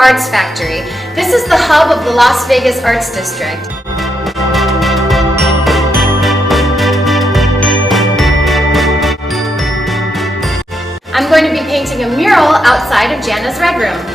Arts Factory. This is the hub of the Las Vegas Arts District. I'm going to be painting a mural outside of Jana's Red Room.